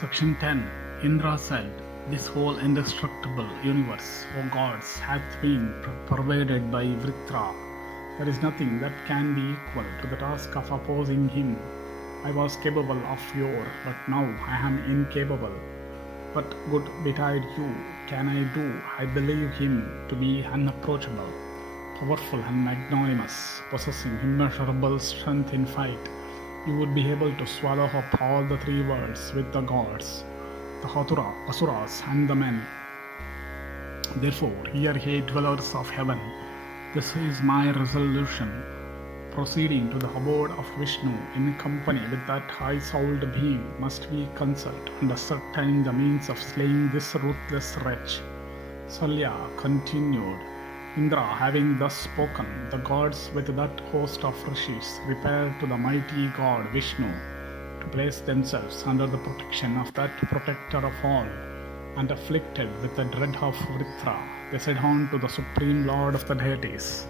Section 10. Indra said, "This whole indestructible universe, O gods, hath been pervaded by Vritra. There is nothing that can be equal to the task of opposing him. I was capable of yore, but now I am incapable. What good betide you can I do? I believe him to be unapproachable, powerful and magnanimous, possessing immeasurable strength in fight. You would be able to swallow up all the three worlds with the gods, the Asuras, and the men. Therefore, hear ye dwellers of heaven, this is my resolution. Proceeding to the abode of Vishnu in company with that high-souled being must we consult and ascertain the means of slaying this ruthless wretch." Salya continued, "Indra, having thus spoken, the gods with that host of rishis repaired to the mighty god Vishnu to place themselves under the protection of that protector of all, and afflicted with the dread of Vritra, they said on to the supreme lord of the deities,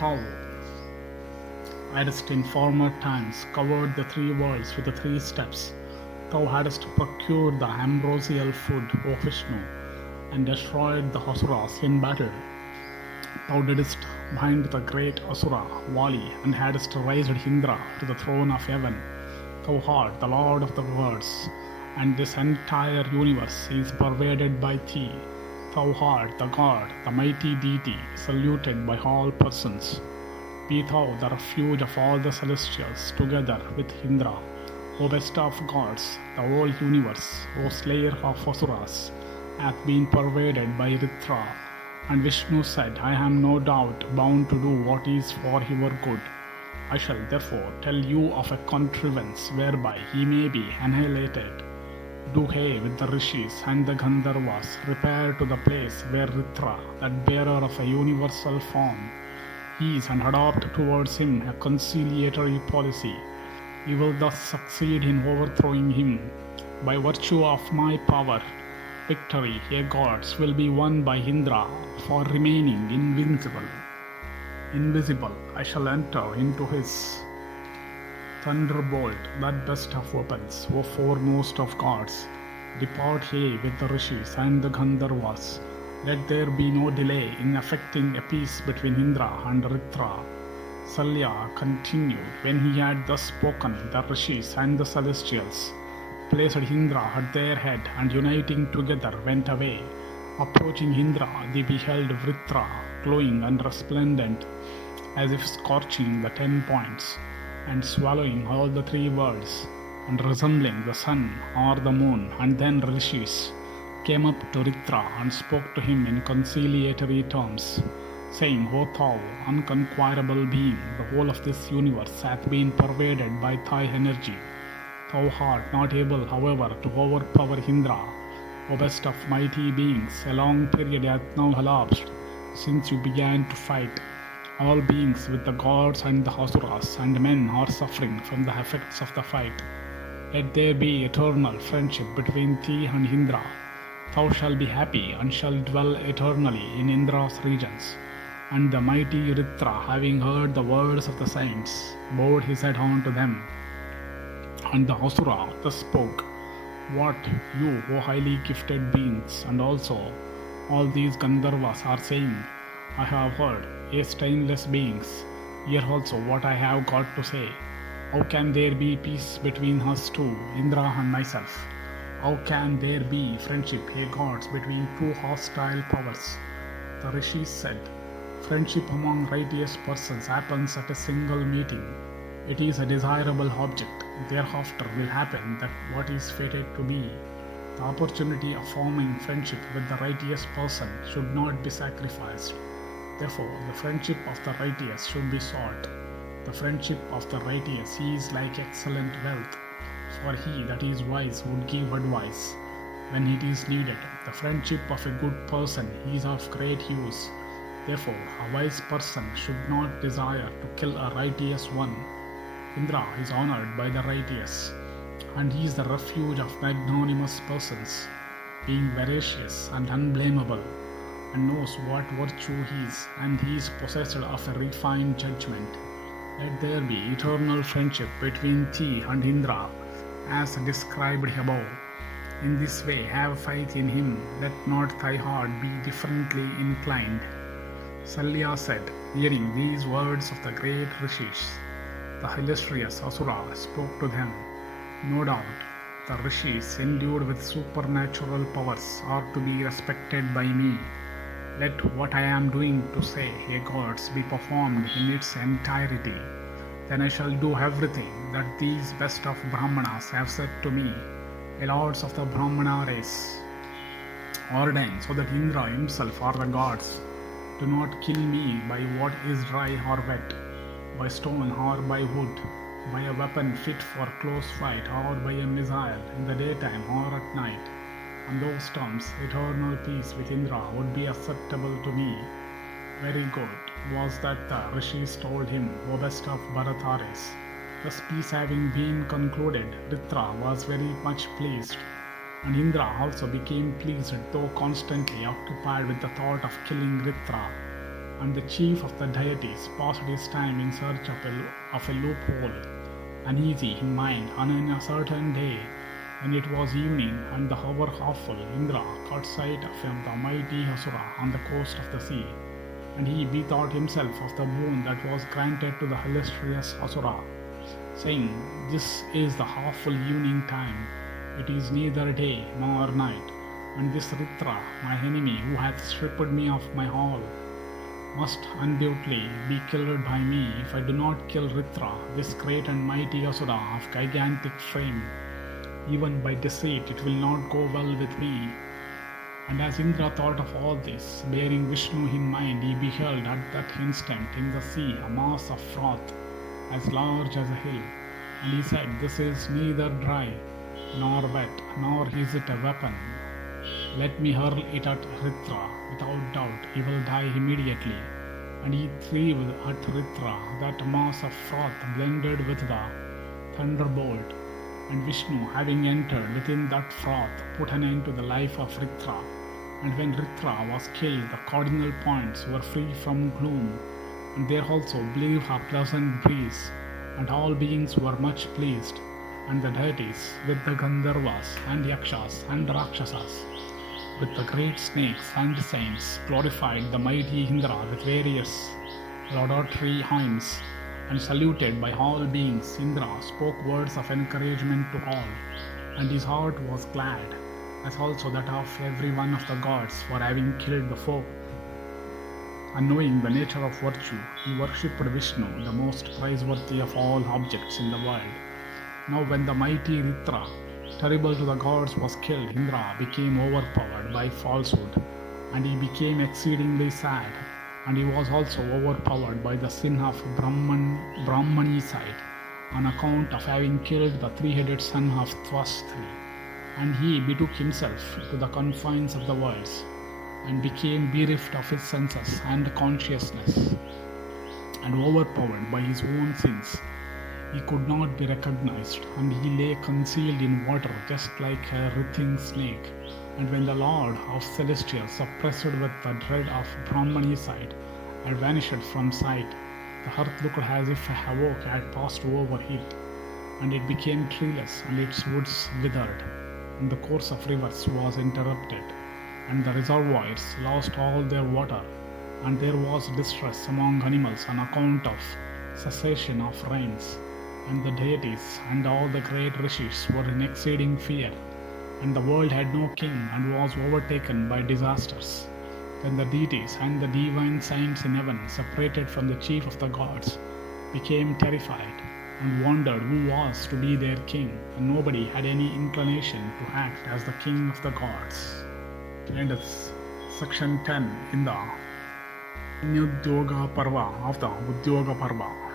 "Thou hadst in former times covered the three worlds with the three steps. Thou hadst procured the ambrosial food, O Vishnu, and destroyed the Asuras in battle. Thou didst bind the great Asura, Vali, and hadst raised Indra to the throne of heaven. Thou art the Lord of the worlds, and this entire universe is pervaded by thee. Thou art the God, the mighty deity, saluted by all persons. Be thou the refuge of all the celestials, together with Indra. O best of gods, the whole universe, O slayer of Asuras, hath been pervaded by Vritra." And Vishnu said, "I am no doubt bound to do what is for your good. I shall therefore tell you of a contrivance whereby he may be annihilated. Do he with the rishis and the Gandharvas repair to the place where Vritra, that bearer of a universal form, is, and adopt towards him a conciliatory policy. You will thus succeed in overthrowing him. By virtue of my power, victory, ye gods, will be won by Indra, for remaining invisible. I shall enter into his thunderbolt, that best of weapons, O foremost of gods. Depart ye with the rishis and the Gandharvas. Let there be no delay in effecting a peace between Indra and Vritra." Salya continued, "When he had thus spoken, the rishis and the celestials placed Indra at their head, and uniting together went away. Approaching Indra, they beheld Vritra, glowing and resplendent, as if scorching the 10 points, and swallowing all the three worlds, and resembling the sun or the moon. And then rishis came up to Vritra and spoke to him in conciliatory terms, saying, O thou unconquerable being, the whole of this universe hath been pervaded by thy energy. Thou art not able, however, to overpower Indra. O best of mighty beings, a long period hath now elapsed since you began to fight. All beings with the gods and the Asuras and men are suffering from the effects of the fight. Let there be eternal friendship between thee and Indra. Thou shalt be happy and shalt dwell eternally in Indra's regions." And the mighty Vritra, having heard the words of the saints, bowed his head unto them. And the Asura thus spoke, "What you, O highly gifted beings, and also all these Gandharvas are saying, I have heard. Ye stainless beings, hear also what I have got to say. How can there be peace between us two, Indra and myself? How can there be friendship, ye gods, between two hostile powers?" The rishis said, "Friendship among righteous persons happens at a single meeting. It is a desirable object. Thereafter will happen that what is fated to be. The opportunity of forming friendship with the righteous person should not be sacrificed. Therefore, the friendship of the righteous should be sought. The friendship of the righteous is like excellent wealth, for he that is wise would give advice when it is needed. The friendship of a good person is of great use. Therefore, a wise person should not desire to kill a righteous one. Indra is honored by the righteous, and he is the refuge of magnanimous persons, being veracious and unblameable, and knows what virtue he is, and he is possessed of a refined judgment. Let let there be eternal friendship between thee and Indra, as described above. In this way, have faith in him, let not thy heart be differently inclined. Salya said, hearing these words of the great rishis, the illustrious Asura spoke to them. No doubt, the rishis endued with supernatural powers are to be respected by me. Let what I am doing to say, ye gods, be performed in its entirety. Then I shall do everything that these best of Brahmanas have said to me, ye lords of the Brahmana race. Ordain so that Indra himself or the gods do not kill me by what is dry or wet, by stone or by wood, by a weapon fit for close fight or by a missile in the daytime or at night. On those terms, eternal peace with Indra would be acceptable to me. Very good was that the rishis told him, O best of Bharataris. Thus peace having been concluded, Vritra was very much pleased, and Indra also became pleased, though constantly occupied with the thought of killing Vritra. And the chief of the deities passed his time in search of a loophole, uneasy in mind, and on a certain day, when it was evening and the hour awful, Indra caught sight of the mighty Asura on the coast of the sea, and he bethought himself of the boon that was granted to the illustrious Asura, saying, This is the awful evening time, it is neither day nor night, and this Vritra, my enemy, who hath stripped me of my all, must undoubtedly be killed by me if I do not kill Vritra, this great and mighty Asura of gigantic frame. Even by deceit it will not go well with me. And as Indra thought of all this, bearing Vishnu in mind, he beheld at that instant in the sea a mass of froth as large as a hill. And he said, This is neither dry nor wet, nor is it a weapon. Let me hurl it at Vritra. Without doubt he will die immediately. And he threw at Vritra that mass of froth blended with the thunderbolt. And Vishnu, having entered within that froth, put an end to the life of Vritra. And when Vritra was killed, the cardinal points were free from gloom, and there also blew a pleasant breeze, and all beings were much pleased, and the deities with the Gandharvas and Yakshas and Rakshasas, with the great snakes and saints, glorified the mighty Indra with various laudatory hymns. And saluted by all beings, Indra spoke words of encouragement to all, and his heart was glad, as also that of every one of the gods for having killed the foe. And knowing the nature of virtue, he worshipped Vishnu, the most praiseworthy of all objects in the world. Now when the mighty Vritra, terrible to the gods, was killed, Indra became overpowered by falsehood, and he became exceedingly sad. And he was also overpowered by the sin of Brahmanicide, on account of having killed the three-headed son of Tvastri. And he betook himself to the confines of the worlds, and became bereft of his senses and consciousness, and overpowered by his own sins. He could not be recognized, and he lay concealed in water just like a writhing snake. And when the Lord of Celestials, suppressed with the dread of Brahmanicide, had vanished from sight, the earth looked as if a havoc had passed over it, and it became treeless, and its woods withered, and the course of rivers was interrupted, and the reservoirs lost all their water, and there was distress among animals on account of cessation of rains, and the deities and all the great rishis were in exceeding fear, and the world had no king and was overtaken by disasters. Then the deities and the divine saints in heaven, separated from the chief of the gods, became terrified and wondered who was to be their king, and nobody had any inclination to act as the king of the gods. And it's section 10 in the Sainyodyoga Parva of the Udyoga Parva.